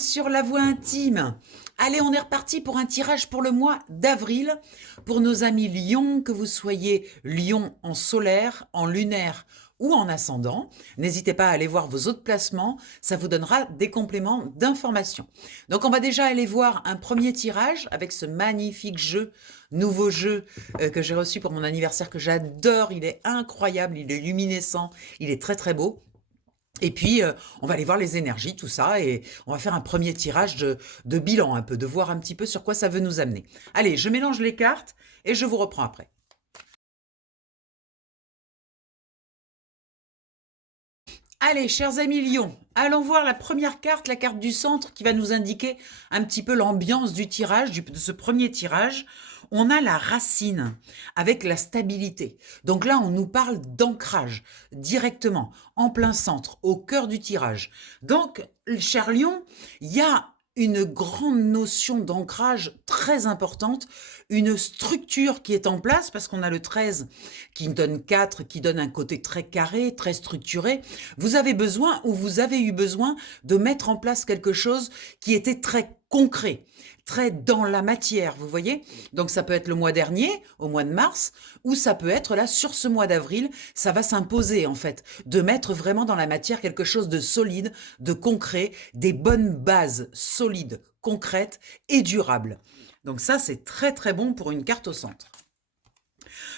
sur la voie intime. Allez, on est reparti pour un tirage pour le mois d'avril. Pour nos amis Lion, que vous soyez Lion en solaire, en lunaire ou en ascendant, n'hésitez pas à aller voir vos autres placements, ça vous donnera des compléments d'information. Donc on va déjà aller voir un premier tirage avec ce magnifique jeu, nouveau jeu que j'ai reçu pour mon anniversaire, que j'adore, il est incroyable, il est luminescent, il est très très beau. Et puis, on va aller voir les énergies, tout ça, et on va faire un premier tirage de bilan un peu, de voir un petit peu sur quoi ça veut nous amener. Allez, je mélange les cartes et je vous reprends après. Allez, chers amis Lion, allons voir la première carte, la carte du centre, qui va nous indiquer un petit peu l'ambiance du tirage, de ce premier tirage. On a la racine avec la stabilité. Donc là, on nous parle d'ancrage directement, en plein centre, au cœur du tirage. Donc, cher Lion, il y a une grande notion d'ancrage très importante, une structure qui est en place, parce qu'on a le 13 qui donne 4, qui donne un côté très carré, très structuré. Vous avez besoin, ou vous avez eu besoin, de mettre en place quelque chose qui était très concret, très dans la matière, vous voyez? Donc ça peut être le mois dernier, au mois de mars, ou ça peut être là, sur ce mois d'avril, ça va s'imposer en fait, de mettre vraiment dans la matière quelque chose de solide, de concret, des bonnes bases solides, concrètes et durables. Donc ça, c'est très très bon pour une carte au centre.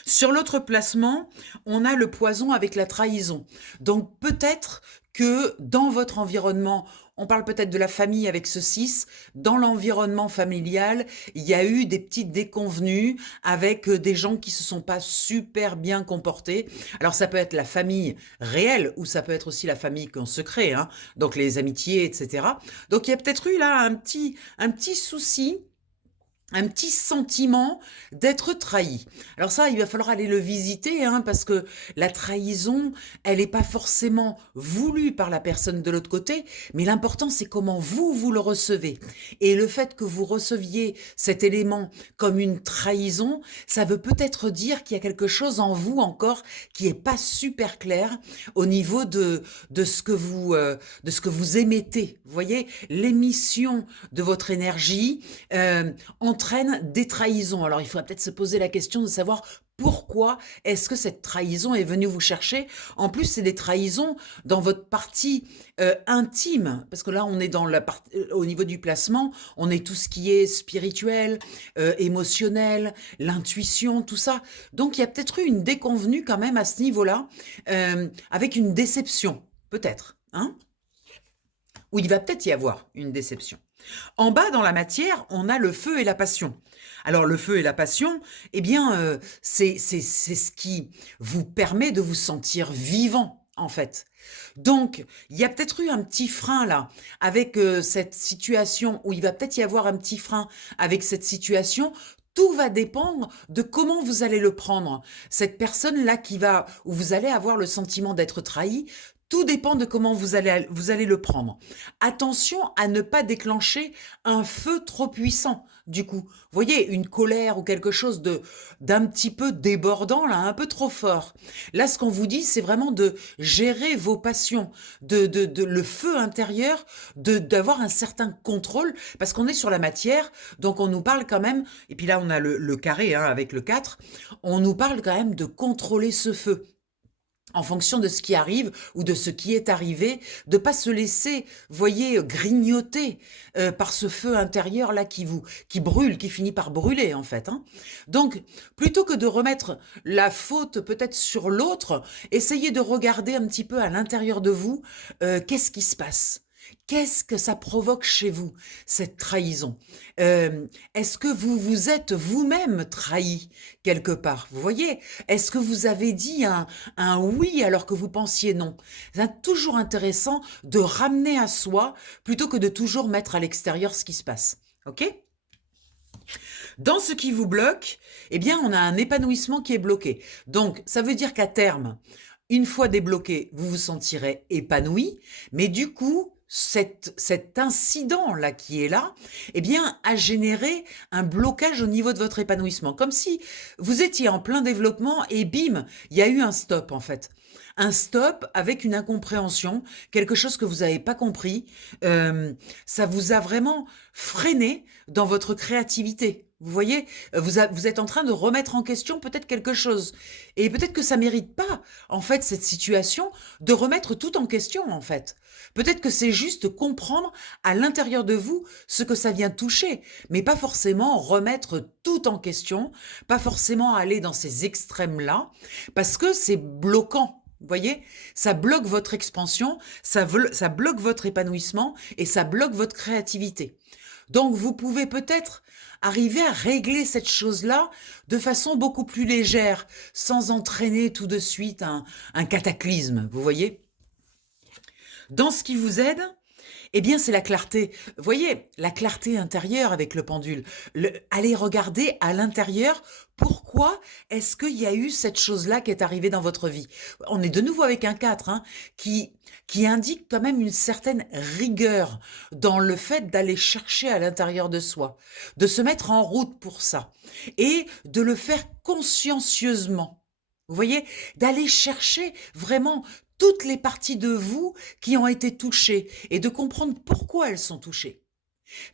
Sur l'autre placement, on a le poison avec la trahison. Donc peut-être que dans votre environnement, on parle peut-être de la famille avec ce 6, dans l'environnement familial, il y a eu des petites déconvenues avec des gens qui se sont pas super bien comportés. Alors ça peut être la famille réelle ou ça peut être aussi la famille qu'on se crée, hein, donc les amitiés, etc. Donc il y a peut-être eu là un petit souci, un petit sentiment d'être trahi. Alors ça, il va falloir aller le visiter, hein, parce que la trahison, elle n'est pas forcément voulue par la personne de l'autre côté, mais l'important, c'est comment vous le recevez. Et le fait que vous receviez cet élément comme une trahison, ça veut peut-être dire qu'il y a quelque chose en vous encore qui n'est pas super clair au niveau de ce que vous émettez. Vous voyez, l'émission de votre énergie, entraîne des trahisons. Alors, il faudrait peut-être se poser la question de savoir pourquoi est-ce que cette trahison est venue vous chercher. En plus, c'est des trahisons dans votre partie intime, parce que là, on est dans la partie, au niveau du placement, on est tout ce qui est spirituel, émotionnel, l'intuition, tout ça. Donc, il y a peut-être eu une déconvenue quand même à ce niveau-là, avec une déception, peut-être, hein, ou il va peut-être y avoir une déception. En bas, dans la matière, on a le feu et la passion. Alors, le feu et la passion, eh bien, c'est ce qui vous permet de vous sentir vivant, en fait. Donc, il y a peut-être eu un petit frein là, avec cette situation, où il va peut-être y avoir un petit frein avec cette situation. Tout va dépendre de comment vous allez le prendre. Cette personne-là où vous allez avoir le sentiment d'être trahi, tout dépend de comment vous allez le prendre. Attention à ne pas déclencher un feu trop puissant, du coup. Vous voyez, une colère ou quelque chose d'un petit peu débordant, là, un peu trop fort. Là, ce qu'on vous dit, c'est vraiment de gérer vos passions, le feu intérieur, d'avoir un certain contrôle, parce qu'on est sur la matière, donc on nous parle quand même, et puis là, on a le carré, hein, avec le 4, on nous parle quand même de contrôler ce feu en fonction de ce qui arrive ou de ce qui est arrivé, de pas se laisser, voyez, grignoter par ce feu intérieur là qui brûle, qui finit par brûler en fait, hein. Donc, plutôt que de remettre la faute peut-être sur l'autre, essayez de regarder un petit peu à l'intérieur de vous, qu'est-ce qui se passe? Qu'est-ce que ça provoque chez vous, cette trahison? Est-ce que vous vous êtes vous-même trahi quelque part? Vous voyez? Est-ce que vous avez dit un oui alors que vous pensiez non? C'est toujours intéressant de ramener à soi plutôt que de toujours mettre à l'extérieur ce qui se passe. OK? Dans ce qui vous bloque, eh bien, on a un épanouissement qui est bloqué. Donc, ça veut dire qu'à terme, une fois débloqué, vous vous sentirez épanoui, mais du coup, cet incident-là qui est là, eh bien, a généré un blocage au niveau de votre épanouissement. Comme si vous étiez en plein développement et bim, il y a eu un stop en fait. un stop avec une incompréhension, quelque chose que vous n'avez pas compris. Ça vous a vraiment freiné dans votre créativité. Vous voyez, vous êtes en train de remettre en question peut-être quelque chose. Et peut-être que ça mérite pas, en fait, cette situation, de remettre tout en question, en fait. Peut-être que c'est juste comprendre à l'intérieur de vous ce que ça vient toucher, mais pas forcément remettre tout en question, pas forcément aller dans ces extrêmes-là, parce que c'est bloquant. Vous voyez, ça bloque votre expansion, ça bloque votre épanouissement et ça bloque votre créativité. Donc, vous pouvez peut-être arriver à régler cette chose-là de façon beaucoup plus légère, sans entraîner tout de suite un cataclysme, vous voyez. Dans ce qui vous aide, eh bien, c'est la clarté. Vous voyez, la clarté intérieure avec le pendule. Allez regarder à l'intérieur pourquoi est-ce qu'il y a eu cette chose-là qui est arrivée dans votre vie. On est de nouveau avec un 4 hein, qui indique quand même une certaine rigueur dans le fait d'aller chercher à l'intérieur de soi, de se mettre en route pour ça et de le faire consciencieusement. Vous voyez, d'aller chercher vraiment toutes les parties de vous qui ont été touchées et de comprendre pourquoi elles sont touchées.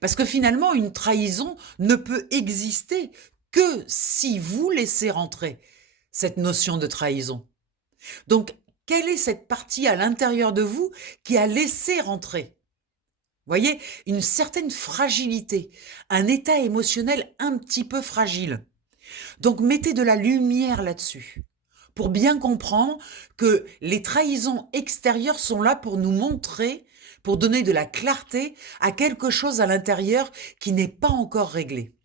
Parce que finalement, une trahison ne peut exister que si vous laissez rentrer cette notion de trahison. Donc, quelle est cette partie à l'intérieur de vous qui a laissé rentrer? Voyez, une certaine fragilité, un état émotionnel un petit peu fragile. Donc, mettez de la lumière là-dessus pour bien comprendre que les trahisons extérieures sont là pour nous montrer, pour donner de la clarté à quelque chose à l'intérieur qui n'est pas encore réglé.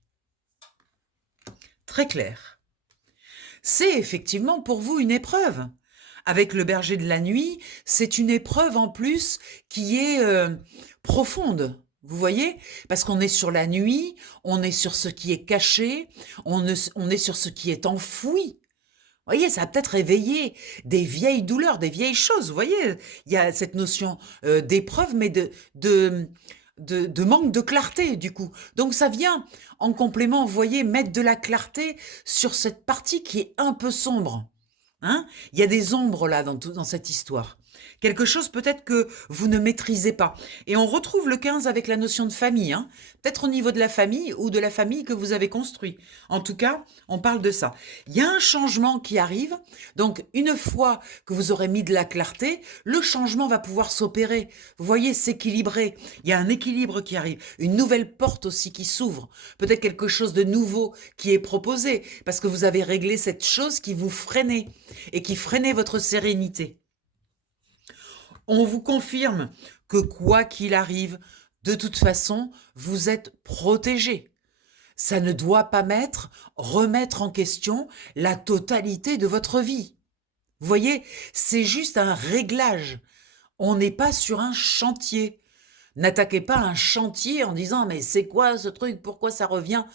Très clair. C'est effectivement pour vous une épreuve. Avec le berger de la nuit, c'est une épreuve en plus qui est profonde. Vous voyez? Parce qu'on est sur la nuit, on est sur ce qui est caché, on est sur ce qui est enfoui. Vous voyez, ça a peut-être réveillé des vieilles douleurs, des vieilles choses. Vous voyez, il y a cette notion d'épreuve, mais de manque de clarté, du coup. Donc, ça vient en complément, vous voyez, mettre de la clarté sur cette partie qui est un peu sombre. Hein? Il y a des ombres là dans cette histoire. Quelque chose peut-être que vous ne maîtrisez pas. Et on retrouve le 15 avec la notion de famille. Hein? Peut-être au niveau de la famille ou de la famille que vous avez construit. En tout cas, on parle de ça. Il y a un changement qui arrive. Donc, une fois que vous aurez mis de la clarté, le changement va pouvoir s'opérer. Vous voyez, s'équilibrer. Il y a un équilibre qui arrive. Une nouvelle porte aussi qui s'ouvre. Peut-être quelque chose de nouveau qui est proposé. Parce que vous avez réglé cette chose qui vous freinait et qui freinait votre sérénité. On vous confirme que quoi qu'il arrive, de toute façon, vous êtes protégé. Ça ne doit pas remettre en question la totalité de votre vie. Vous voyez, c'est juste un réglage. On n'est pas sur un chantier. N'attaquez pas un chantier en disant mais c'est quoi ce truc, pourquoi ça revient?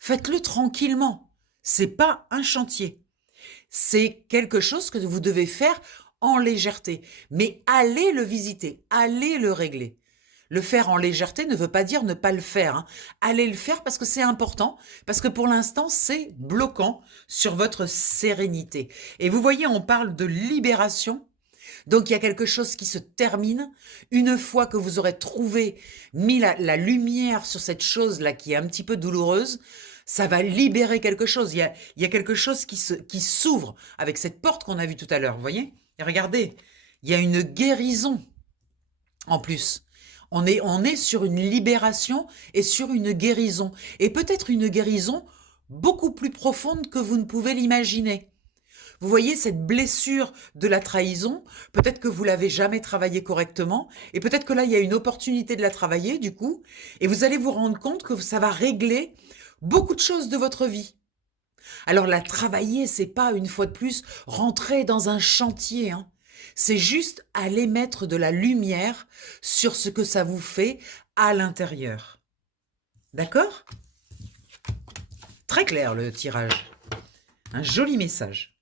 Faites-le tranquillement. C'est pas un chantier. C'est quelque chose que vous devez faire en légèreté. Mais allez le visiter, allez le régler. Le faire en légèreté ne veut pas dire ne pas le faire. Hein. Allez le faire parce que c'est important, parce que pour l'instant, c'est bloquant sur votre sérénité. Et vous voyez, on parle de libération. Donc il y a quelque chose qui se termine une fois que vous aurez mis la lumière sur cette chose-là qui est un petit peu douloureuse. Ça va libérer quelque chose. Il y a quelque chose qui s'ouvre avec cette porte qu'on a vue tout à l'heure, vous voyez? Et regardez, il y a une guérison en plus. On est sur une libération et sur une guérison. Et peut-être une guérison beaucoup plus profonde que vous ne pouvez l'imaginer. Vous voyez cette blessure de la trahison, peut-être que vous l'avez jamais travaillée correctement, et peut-être que là, il y a une opportunité de la travailler, du coup, et vous allez vous rendre compte que ça va régler beaucoup de choses de votre vie. Alors la travailler, c'est pas, une fois de plus, rentrer dans un chantier, hein. C'est juste aller mettre de la lumière sur ce que ça vous fait à l'intérieur. D'accord? Très clair le tirage. Un joli message.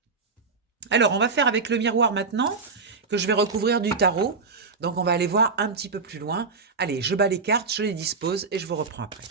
Alors, on va faire avec le miroir maintenant, que je vais recouvrir du tarot. Donc, on va aller voir un petit peu plus loin. Allez, je bats les cartes, je les dispose et je vous reprends après.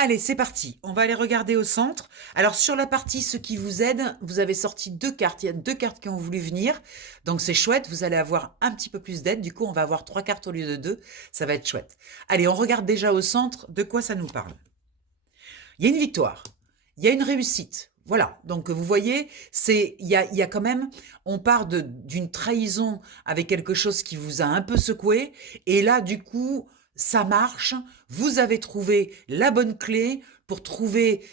Allez, c'est parti. On va aller regarder au centre. Alors, sur la partie ce qui vous aide, vous avez sorti 2 cartes. Il y a 2 cartes qui ont voulu venir. Donc, c'est chouette. Vous allez avoir un petit peu plus d'aide. Du coup, on va avoir 3 cartes au lieu de 2. Ça va être chouette. Allez, on regarde déjà au centre de quoi ça nous parle. Il y a une victoire. Il y a une réussite. Voilà, donc vous voyez, il y a quand même, on part d'une trahison avec quelque chose qui vous a un peu secoué, et là, du coup, ça marche, vous avez trouvé la bonne clé pour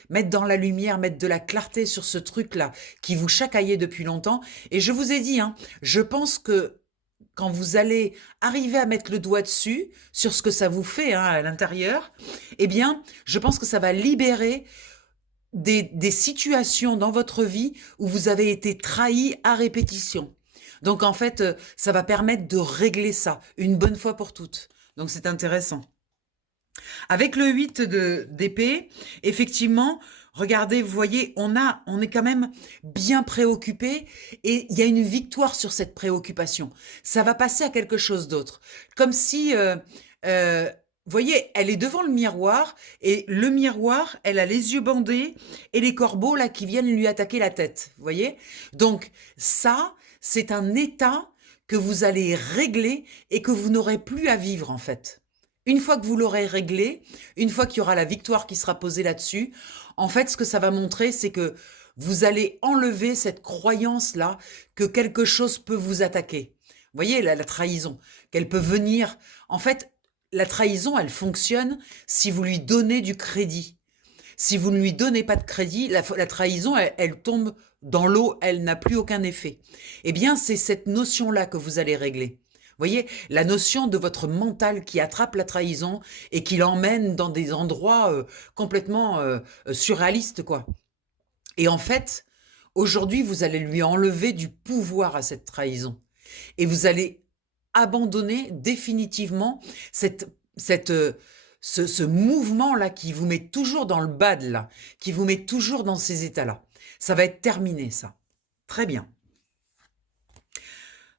mettre dans la lumière, mettre de la clarté sur ce truc-là qui vous chacaillait depuis longtemps, et je vous ai dit, hein, je pense que quand vous allez arriver à mettre le doigt dessus, sur ce que ça vous fait hein, à l'intérieur, eh bien, je pense que ça va libérer des situations dans votre vie où vous avez été trahi à répétition. Donc en fait, ça va permettre de régler ça une bonne fois pour toutes. Donc c'est intéressant. Avec le 8 d'épée, effectivement, regardez, vous voyez, on est quand même bien préoccupé et il y a une victoire sur cette préoccupation. Ça va passer à quelque chose d'autre. Comme si, vous voyez, elle est devant le miroir et le miroir, elle a les yeux bandés et les corbeaux là qui viennent lui attaquer la tête. Vous voyez? Donc ça, c'est un état que vous allez régler et que vous n'aurez plus à vivre en fait. Une fois que vous l'aurez réglé, une fois qu'il y aura la victoire qui sera posée là-dessus, en fait, ce que ça va montrer, c'est que vous allez enlever cette croyance-là que quelque chose peut vous attaquer. Vous voyez, la trahison, qu'elle peut venir. En fait, la trahison, elle fonctionne si vous lui donnez du crédit. Si vous ne lui donnez pas de crédit, la trahison, elle tombe dans l'eau, elle n'a plus aucun effet. Eh bien, c'est cette notion-là que vous allez régler. Vous voyez, la notion de votre mental qui attrape la trahison et qui l'emmène dans des endroits complètement surréalistes, quoi. Et en fait, aujourd'hui, vous allez lui enlever du pouvoir à cette trahison. Et vous allez abandonner définitivement ce mouvement-là qui vous met toujours dans le bad, là, qui vous met toujours dans ces états-là. Ça va être terminé, ça. Très bien.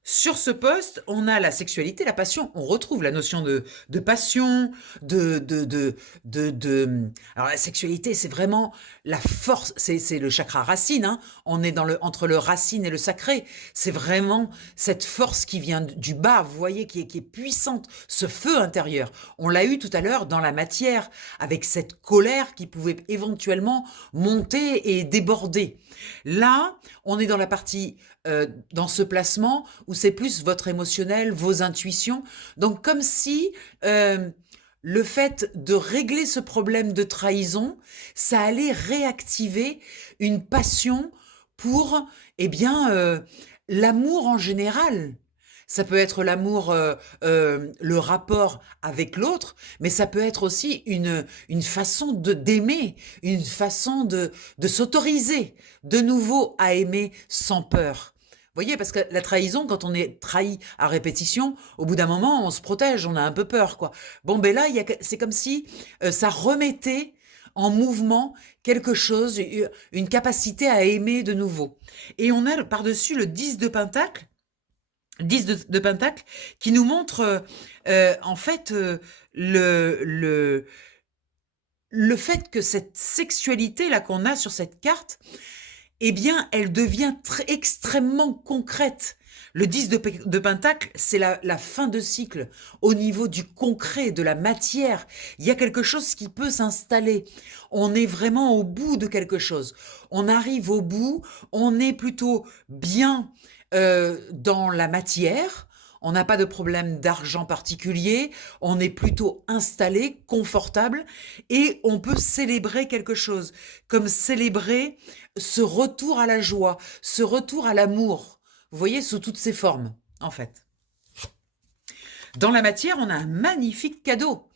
Sur ce poste, on a la sexualité, la passion. On retrouve la notion de passion, Alors la sexualité, c'est vraiment la force. C'est le chakra racine. Hein. On est entre le racine et le sacré. C'est vraiment cette force qui vient du bas, vous voyez, qui est puissante. Ce feu intérieur. On l'a eu tout à l'heure dans la matière, avec cette colère qui pouvait éventuellement monter et déborder. Là, on est dans la partie, dans ce placement où c'est plus votre émotionnel, vos intuitions. Donc comme si le fait de régler ce problème de trahison, ça allait réactiver une passion pour, eh bien, l'amour en général. Ça peut être l'amour, le rapport avec l'autre, mais ça peut être aussi une façon d'aimer, une façon de s'autoriser de nouveau à aimer sans peur. Vous voyez, parce que la trahison, quand on est trahi à répétition, au bout d'un moment, on se protège, on a un peu peur, quoi. Bon, ben là, c'est comme si ça remettait en mouvement quelque chose, une capacité à aimer de nouveau. Et on a par-dessus le 10 de Pentacle, 10 de Pentacle, qui nous montre en fait le fait que cette sexualité là qu'on a sur cette carte, eh bien, elle devient extrêmement concrète. Le 10 de Pentacle, c'est la fin de cycle. Au niveau du concret, de la matière, il y a quelque chose qui peut s'installer. On est vraiment au bout de quelque chose. On arrive au bout, on est plutôt bien dans la matière. On n'a pas de problème d'argent particulier, on est plutôt installé, confortable, et on peut célébrer quelque chose, comme célébrer ce retour à la joie, ce retour à l'amour, vous voyez, sous toutes ses formes, en fait. Dans la matière, on a un magnifique cadeau.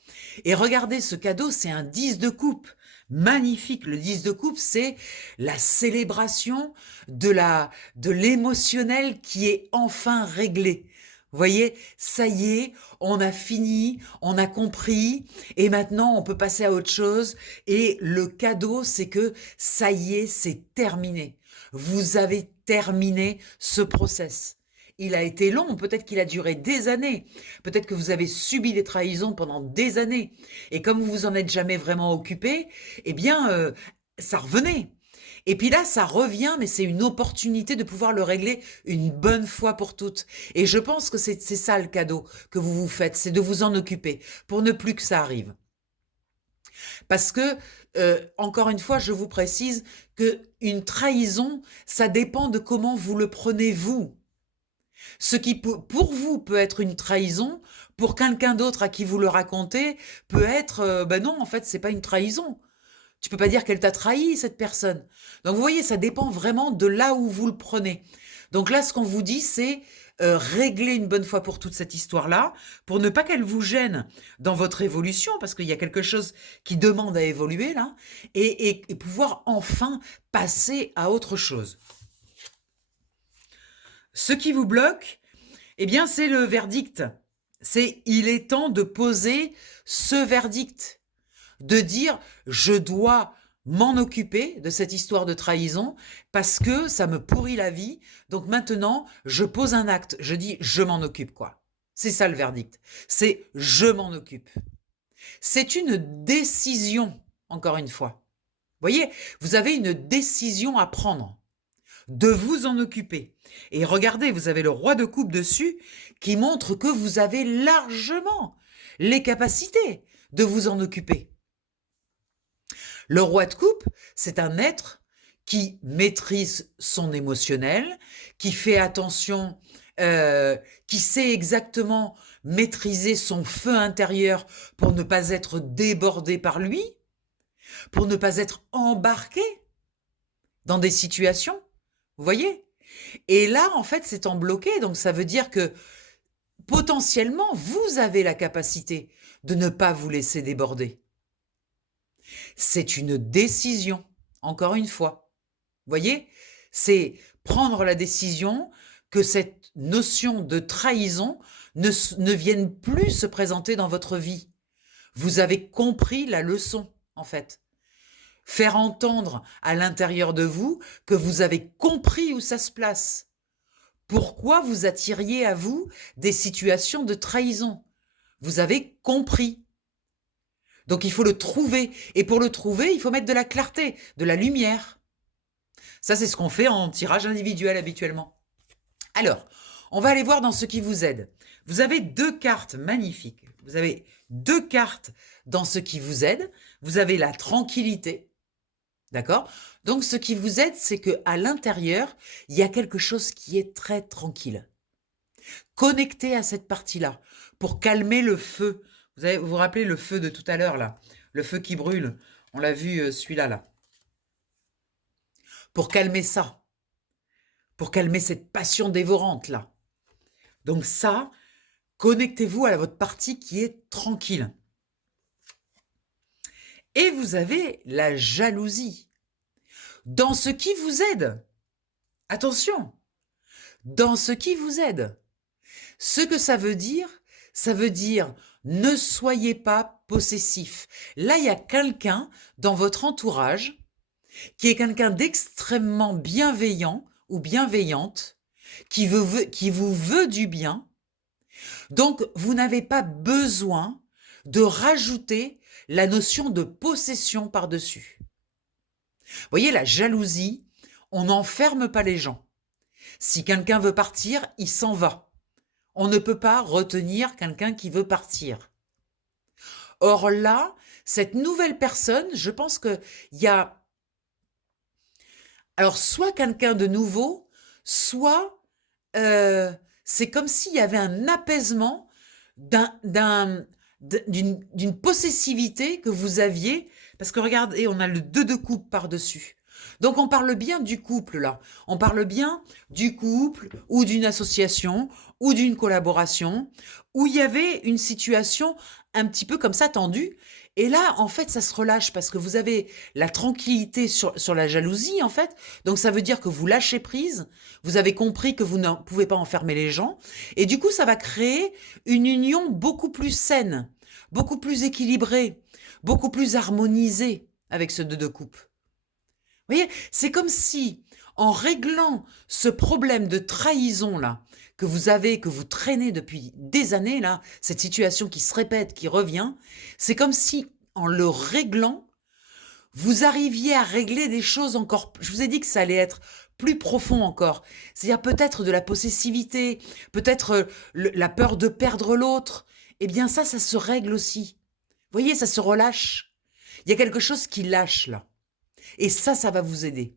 Et regardez, ce cadeau, c'est un 10 de coupe. Magnifique. Le 10 de coupe, c'est la célébration de l'émotionnel qui est enfin réglé. Vous voyez, ça y est, on a fini, on a compris, et maintenant on peut passer à autre chose. Et le cadeau, c'est que ça y est, c'est terminé. Vous avez terminé ce process. il a été long, peut-être qu'il a duré des années, peut-être que vous avez subi des trahisons pendant des années, et comme vous vous en êtes jamais vraiment occupé, eh bien, ça revenait. Et puis là, ça revient, mais c'est une opportunité de pouvoir le régler une bonne fois pour toutes. Et je pense que c'est ça le cadeau que vous vous faites, c'est de vous en occuper pour ne plus que ça arrive. Parce que, encore une fois, je vous précise qu'une trahison, ça dépend de comment vous le prenez vous. Ce qui pour vous peut être une trahison, pour quelqu'un d'autre à qui vous le racontez, peut être, ben non, en fait, c'est pas une trahison. Tu peux pas dire qu'elle t'a trahi, cette personne. Donc vous voyez, ça dépend vraiment de là où vous le prenez. Donc là, ce qu'on vous dit, c'est régler une bonne fois pour toute cette histoire-là, pour ne pas qu'elle vous gêne dans votre évolution, parce qu'il y a quelque chose qui demande à évoluer là, et pouvoir enfin passer à autre chose. Ce qui vous bloque, eh bien, c'est le verdict. Il est temps de poser ce verdict, de dire je dois m'en occuper de cette histoire de trahison parce que ça me pourrit la vie. Donc maintenant, je pose un acte, je dis je m'en occupe quoi. C'est ça le verdict. C'est je m'en occupe. C'est une décision, encore une fois. Vous voyez, vous avez une décision à prendre de vous en occuper. Et regardez, vous avez le roi de coupe dessus qui montre que vous avez largement les capacités de vous en occuper. Le roi de coupe, c'est un être qui maîtrise son émotionnel, qui fait attention, qui sait exactement maîtriser son feu intérieur pour ne pas être débordé par lui, pour ne pas être embarqué dans des situations. Vous voyez? Et là, en fait, c'est en bloqué. Donc, ça veut dire que potentiellement, vous avez la capacité de ne pas vous laisser déborder. C'est une décision, encore une fois. Vous voyez? C'est prendre la décision que cette notion de trahison ne vienne plus se présenter dans votre vie. Vous avez compris la leçon, en fait. Faire entendre à l'intérieur de vous que vous avez compris où ça se place. Pourquoi vous attiriez à vous des situations de trahison? Vous avez compris. Donc il faut le trouver. Et pour le trouver, il faut mettre de la clarté, de la lumière. Ça, c'est ce qu'on fait en tirage individuel habituellement. Alors, on va aller voir dans ce qui vous aide. Vous avez 2 cartes magnifiques. Vous avez 2 cartes dans ce qui vous aide. Vous avez la tranquillité. D'accord? Donc, ce qui vous aide, c'est qu'à l'intérieur, il y a quelque chose qui est très tranquille. Connectez à cette partie-là pour calmer le feu. Vous vous rappelez le feu de tout à l'heure, là? Le feu qui brûle. On l'a vu, celui-là, là. Pour calmer ça. Pour calmer cette passion dévorante, là. Donc ça, connectez-vous à votre partie qui est tranquille. Et vous avez la jalousie. Dans ce qui vous aide. Attention, dans ce qui vous aide. Ce que ça veut dire ne soyez pas possessif. Là, il y a quelqu'un dans votre entourage qui est quelqu'un d'extrêmement bienveillant ou bienveillante, qui vous veut du bien. Donc, vous n'avez pas besoin de rajouter la notion de possession par-dessus. Vous voyez, la jalousie, on n'enferme pas les gens. Si quelqu'un veut partir, il s'en va. On ne peut pas retenir quelqu'un qui veut partir. Or là, cette nouvelle personne, je pense qu'il y a... Alors, soit quelqu'un de nouveau, soit c'est comme s'il y avait un apaisement d'une possessivité que vous aviez, parce que regardez, on a le 2 de coupe par-dessus. Donc on parle bien du couple là, on parle bien du couple ou d'une association ou d'une collaboration où il y avait une situation un petit peu comme ça tendue. Et là, en fait, ça se relâche parce que vous avez la tranquillité sur la jalousie, en fait. Donc, ça veut dire que vous lâchez prise. Vous avez compris que vous ne pouvez pas enfermer les gens. Et du coup, ça va créer une union beaucoup plus saine, beaucoup plus équilibrée, beaucoup plus harmonisée avec ce 2 de coupe. Vous voyez, c'est comme si, en réglant ce problème de trahison là que vous avez, que vous traînez depuis des années là, cette situation qui se répète, qui revient, c'est comme si en le réglant, vous arriviez à régler des choses encore. Je vous ai dit que ça allait être plus profond encore. C'est-à-dire peut-être de la possessivité, peut-être la peur de perdre l'autre. Eh bien ça se règle aussi. Vous voyez, ça se relâche. Il y a quelque chose qui lâche là. Et ça va vous aider.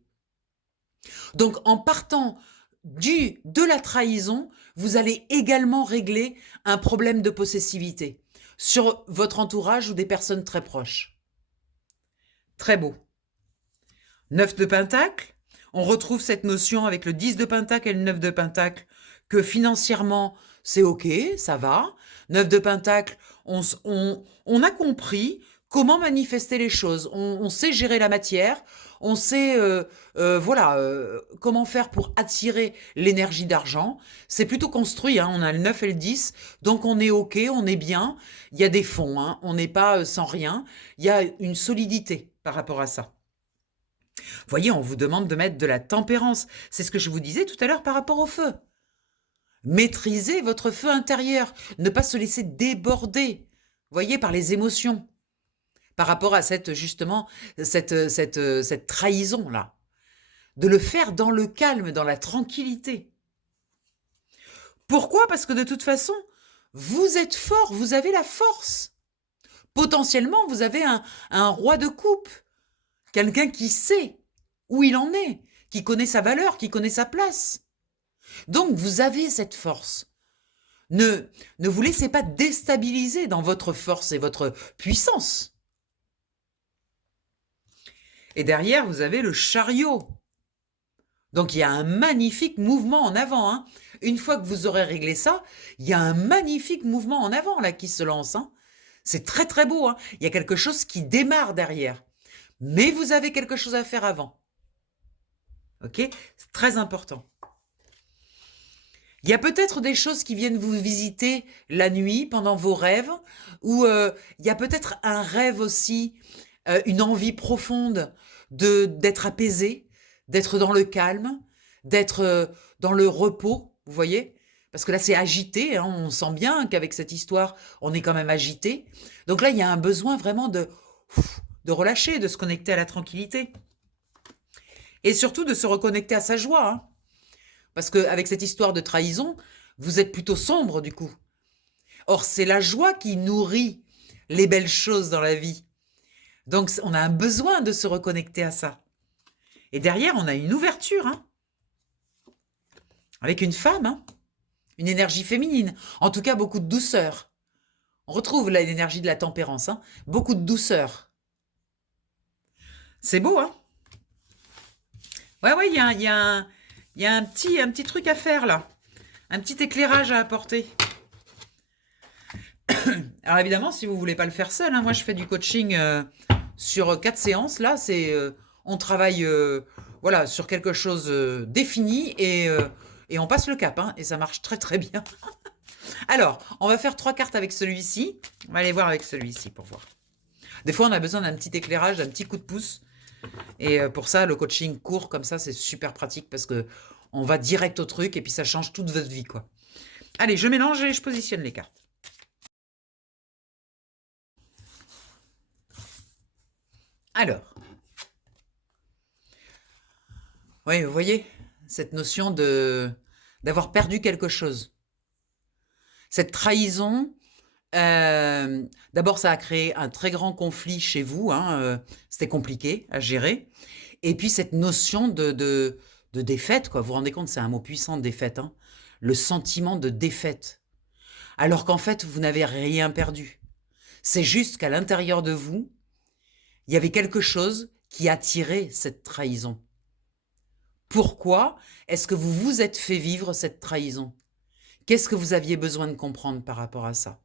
Donc en partant de la trahison, vous allez également régler un problème de possessivité sur votre entourage ou des personnes très proches. Très beau. 9 de Pentacle, on retrouve cette notion avec le 10 de Pentacle et le 9 de Pentacle que financièrement, c'est OK, ça va. 9 de Pentacle, on a compris comment manifester les choses. On sait gérer la matière, on sait comment faire pour attirer l'énergie d'argent. C'est plutôt construit, hein, on a le 9 et le 10, donc on est OK, on est bien. Il y a des fonds, hein, on n'est pas sans rien. Il y a une solidité par rapport à ça. Vous voyez, on vous demande de mettre de la tempérance. C'est ce que je vous disais tout à l'heure par rapport au feu. Maîtrisez votre feu intérieur, ne pas se laisser déborder, vous voyez, par les émotions, par rapport à cette trahison-là. De le faire dans le calme, dans la tranquillité. Pourquoi? Parce que de toute façon, vous êtes fort, vous avez la force. Potentiellement, vous avez un roi de coupe, quelqu'un qui sait où il en est, qui connaît sa valeur, qui connaît sa place. Donc, vous avez cette force. Ne vous laissez pas déstabiliser dans votre force et votre puissance. Et derrière, vous avez le chariot. Donc, il y a un magnifique mouvement en avant. Hein. Une fois que vous aurez réglé ça, il y a un magnifique mouvement en avant là qui se lance. Hein. C'est très, très beau. Hein. Il y a quelque chose qui démarre derrière. Mais vous avez quelque chose à faire avant. OK? C'est très important. Il y a peut-être des choses qui viennent vous visiter la nuit pendant vos rêves, ou il y a peut-être un rêve aussi, une envie profonde d'être apaisé, d'être dans le calme, d'être dans le repos, vous voyez? Parce que là, c'est agité, hein, on sent bien qu'avec cette histoire, on est quand même agité. Donc là, il y a un besoin vraiment de relâcher, de se connecter à la tranquillité. Et surtout de se reconnecter à sa joie, hein. Parce qu'avec cette histoire de trahison, vous êtes plutôt sombre du coup. Or, c'est la joie qui nourrit les belles choses dans la vie. Donc, on a un besoin de se reconnecter à ça. Et derrière, on a une ouverture, hein, avec une femme, hein, une énergie féminine. En tout cas, beaucoup de douceur. On retrouve là l'énergie de la tempérance, hein, beaucoup de douceur. C'est beau, hein? Ouais, il y a un petit truc à faire là. Un petit éclairage à apporter. Alors évidemment, si vous voulez pas le faire seul, hein, moi je fais du coaching sur 4 séances. Là, on travaille voilà, sur quelque chose défini et on passe le cap. Hein, et ça marche très très bien. Alors, on va faire 3 cartes avec celui-ci. On va aller voir avec celui-ci pour voir. Des fois, on a besoin d'un petit éclairage, d'un petit coup de pouce. Et pour ça, le coaching court comme ça, c'est super pratique parce que on va direct au truc et puis ça change toute votre vie, quoi. Allez, je mélange et je positionne les cartes. Alors. Oui, vous voyez, cette notion d'avoir perdu quelque chose. Cette trahison, d'abord, ça a créé un très grand conflit chez vous. Hein, c'était compliqué à gérer. Et puis, cette notion de défaite, quoi. Vous vous rendez compte, c'est un mot puissant, défaite. Hein, le sentiment de défaite. Alors qu'en fait, vous n'avez rien perdu. C'est juste qu'à l'intérieur de vous, il y avait quelque chose qui attirait cette trahison. Pourquoi est-ce que vous vous êtes fait vivre cette trahison? Qu'est-ce que vous aviez besoin de comprendre par rapport à ça?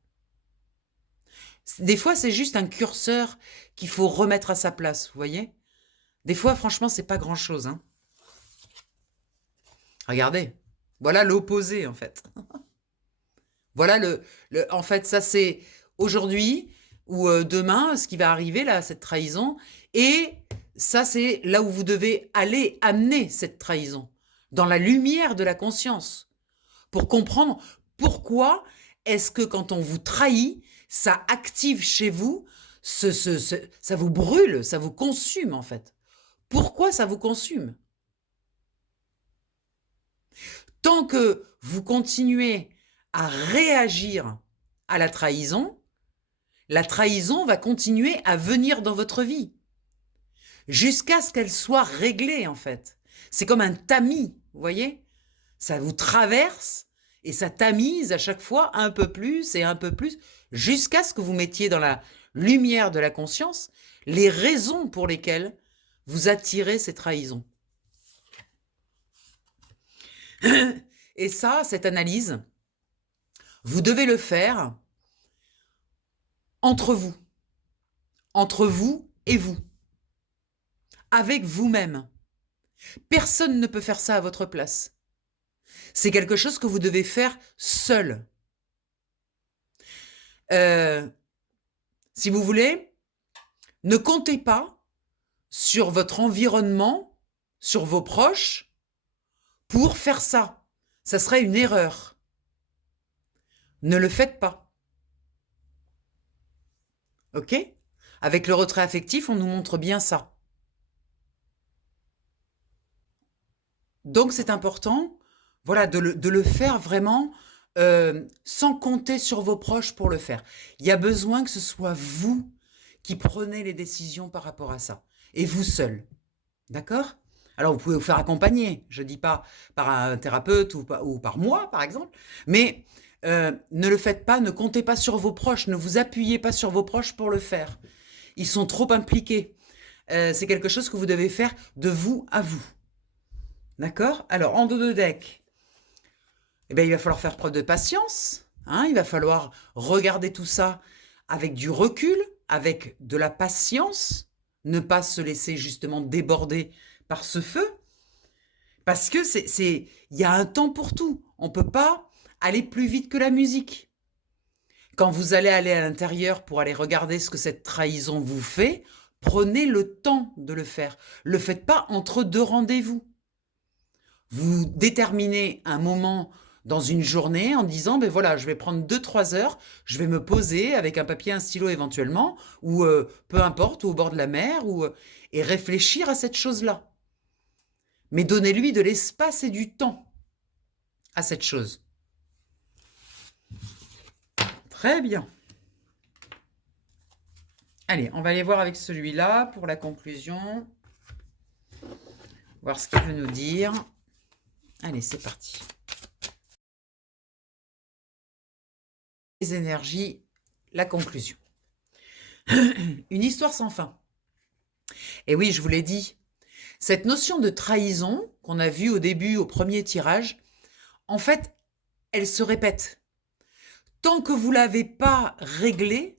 Des fois, c'est juste un curseur qu'il faut remettre à sa place, vous voyez? Des fois, franchement, c'est pas grand-chose. Hein. Regardez, voilà l'opposé, en fait. Voilà en fait, ça c'est aujourd'hui ou demain, ce qui va arriver, là, cette trahison. Et ça c'est là où vous devez aller amener cette trahison, dans la lumière de la conscience, pour comprendre pourquoi est-ce que quand on vous trahit, ça active chez vous, ça vous brûle, ça vous consume en fait. Pourquoi ça vous consume? Tant que vous continuez à réagir à la trahison va continuer à venir dans votre vie, jusqu'à ce qu'elle soit réglée en fait. C'est comme un tamis, vous voyez? Ça vous traverse et ça tamise à chaque fois un peu plus et un peu plus, jusqu'à ce que vous mettiez dans la lumière de la conscience les raisons pour lesquelles vous attirez ces trahisons. Et ça, cette analyse, vous devez le faire entre vous et vous, avec vous-même. Personne ne peut faire ça à votre place. C'est quelque chose que vous devez faire seul. Si vous voulez, ne comptez pas sur votre environnement, sur vos proches, pour faire ça. Ça serait une erreur. Ne le faites pas. Ok? Avec le retrait affectif, on nous montre bien ça. Donc c'est important, voilà, de le faire vraiment sans compter sur vos proches pour le faire. Il y a besoin que ce soit vous qui prenez les décisions par rapport à ça. Et vous seul. D'accord? Alors vous pouvez vous faire accompagner, je ne dis pas par un thérapeute ou par moi par exemple, mais ne le faites pas, ne comptez pas sur vos proches, ne vous appuyez pas sur vos proches pour le faire. Ils sont trop impliqués. C'est quelque chose que vous devez faire de vous à vous. D'accord? Alors, en dos de deck, eh bien, il va falloir faire preuve de patience. Hein, il va falloir regarder tout ça avec du recul, avec de la patience, ne pas se laisser justement déborder par ce feu. Parce que il y a un temps pour tout. On ne peut pas aller plus vite que la musique. Quand vous allez aller à l'intérieur pour aller regarder ce que cette trahison vous fait, prenez le temps de le faire. Ne le faites pas entre deux rendez-vous. Vous déterminez un moment dans une journée en disant, ben voilà, je vais prendre 2-3 heures, je vais me poser avec un papier, un stylo éventuellement, ou peu importe, ou au bord de la mer, et réfléchir à cette chose-là. Mais donnez-lui de l'espace et du temps à cette chose. Très bien. Allez, on va aller voir avec celui-là pour la conclusion. Voir ce qu'il veut nous dire. Allez, c'est parti. Les énergies, la conclusion. Une histoire sans fin. Et oui, je vous l'ai dit, cette notion de trahison qu'on a vue au début, au premier tirage, en fait, elle se répète. Tant que vous ne l'avez pas réglée,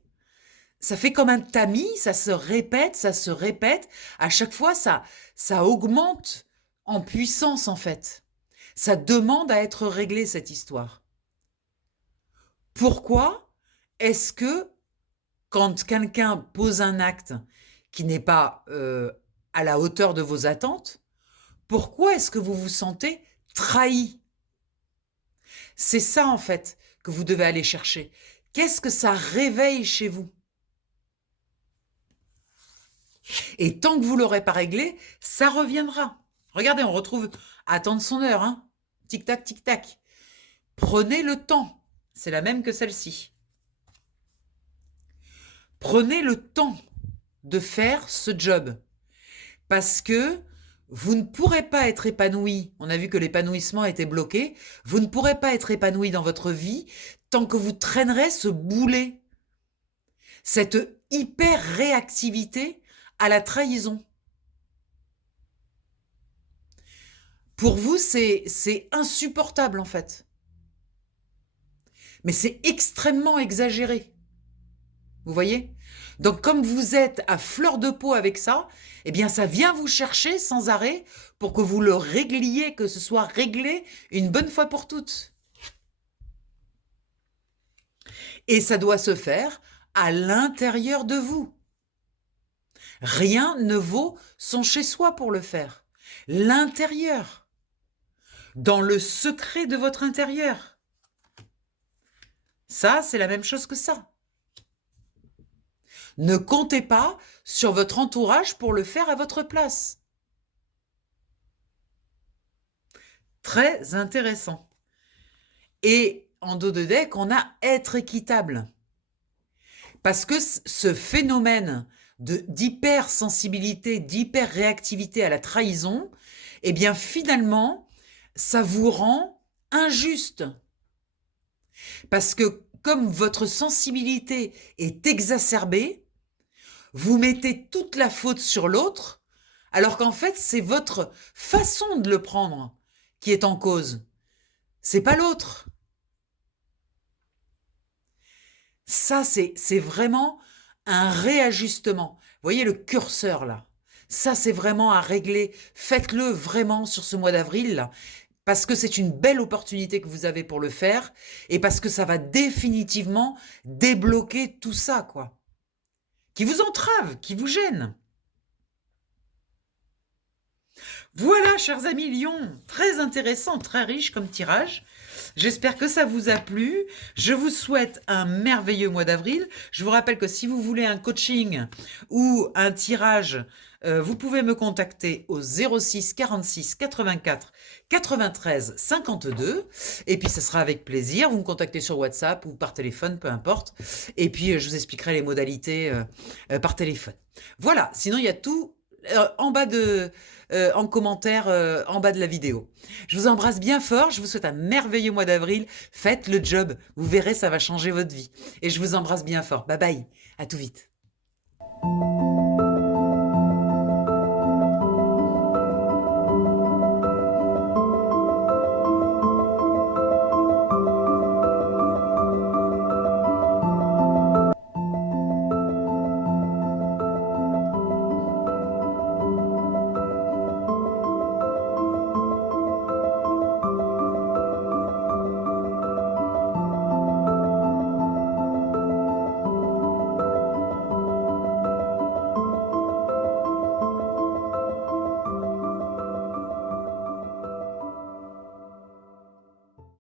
ça fait comme un tamis, ça se répète. À chaque fois, ça augmente en puissance, en fait. Ça demande à être réglé, cette histoire. Pourquoi est-ce que quand quelqu'un pose un acte qui n'est pas à la hauteur de vos attentes, pourquoi est-ce que vous vous sentez trahi? C'est ça, en fait, que vous devez aller chercher. Qu'est-ce que ça réveille chez vous? Et tant que vous ne l'aurez pas réglé, ça reviendra. Regardez, on retrouve attendre son heure. Hein. Tic-tac, tic-tac. Prenez le temps. C'est la même que celle-ci. Prenez le temps de faire ce job. Parce que vous ne pourrez pas être épanoui. On a vu que l'épanouissement était bloqué. Vous ne pourrez pas être épanoui dans votre vie tant que vous traînerez ce boulet. Cette hyper-réactivité à la trahison. Pour vous, c'est insupportable en fait. Mais c'est extrêmement exagéré. Vous voyez? Donc comme vous êtes à fleur de peau avec ça, eh bien ça vient vous chercher sans arrêt pour que vous le régliez, que ce soit réglé une bonne fois pour toutes. Et ça doit se faire à l'intérieur de vous. Rien ne vaut son chez-soi pour le faire. L'intérieur, dans le secret de votre intérieur. Ça, c'est la même chose que ça. Ne comptez pas sur votre entourage pour le faire à votre place. Très intéressant. Et en dos de deck, on a être équitable. Parce que ce phénomène d'hypersensibilité, d'hyperréactivité à la trahison, eh bien finalement, ça vous rend injuste. Parce que comme votre sensibilité est exacerbée, vous mettez toute la faute sur l'autre, alors qu'en fait, c'est votre façon de le prendre qui est en cause. C'est pas l'autre. Ça, c'est vraiment un réajustement. Vous voyez le curseur là? Ça, c'est vraiment à régler. Faites-le vraiment sur ce mois d'avril là, parce que c'est une belle opportunité que vous avez pour le faire et parce que ça va définitivement débloquer tout ça, quoi. Qui vous entrave, qui vous gêne. Voilà, chers amis Lion, très intéressant, très riche comme tirage. J'espère que ça vous a plu. Je vous souhaite un merveilleux mois d'avril. Je vous rappelle que si vous voulez un coaching ou un tirage, vous pouvez me contacter au 06 46 84 93 52. Et puis, ce sera avec plaisir. Vous me contactez sur WhatsApp ou par téléphone, peu importe. Et puis, je vous expliquerai les modalités par téléphone. Voilà, sinon, il y a tout en bas en commentaire en bas de la vidéo. Je vous embrasse bien fort, je vous souhaite un merveilleux mois d'avril. Faites le job, vous verrez, ça va changer votre vie. Et je vous embrasse bien fort. Bye bye, à tout vite.